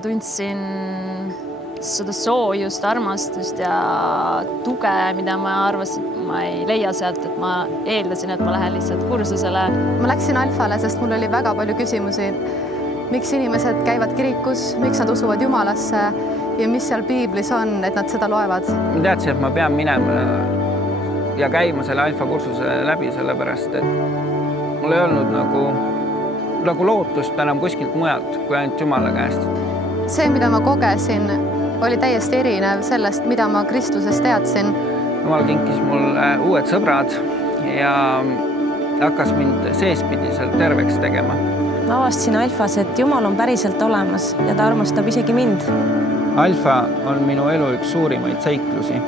ma tundsin seda soojust, armastust ja tuge, mida ma arvasin, ma ei leia sealt, et ma eeldasin, et ma lähen lihtsalt kursusele. Ma läksin Alfale, sest mul oli väga palju küsimusi. Miks inimesed käivad kirikus, miks nad usuvad Jumalasse ja mis seal piiblis on, et nad seda loevad? Ma teadsin, et ma pean minema ja käima selle Alfa kursuse läbi, sellepärast, et mul ei olnud nagu lootust enam kuskilt mujalt kui ainult Jumala käest. See, mida ma kogesin, oli täiesti erinev sellest, mida ma Kristluses teadsin. Jumal kinkis mulle uued sõbrad ja hakkas mind seespidiselt terveks tegema. Ma avastasin Alfas, et Jumal on päriselt olemas ja ta armastab isegi mind. Alfa on minu elu üks suurimaid seiklusi.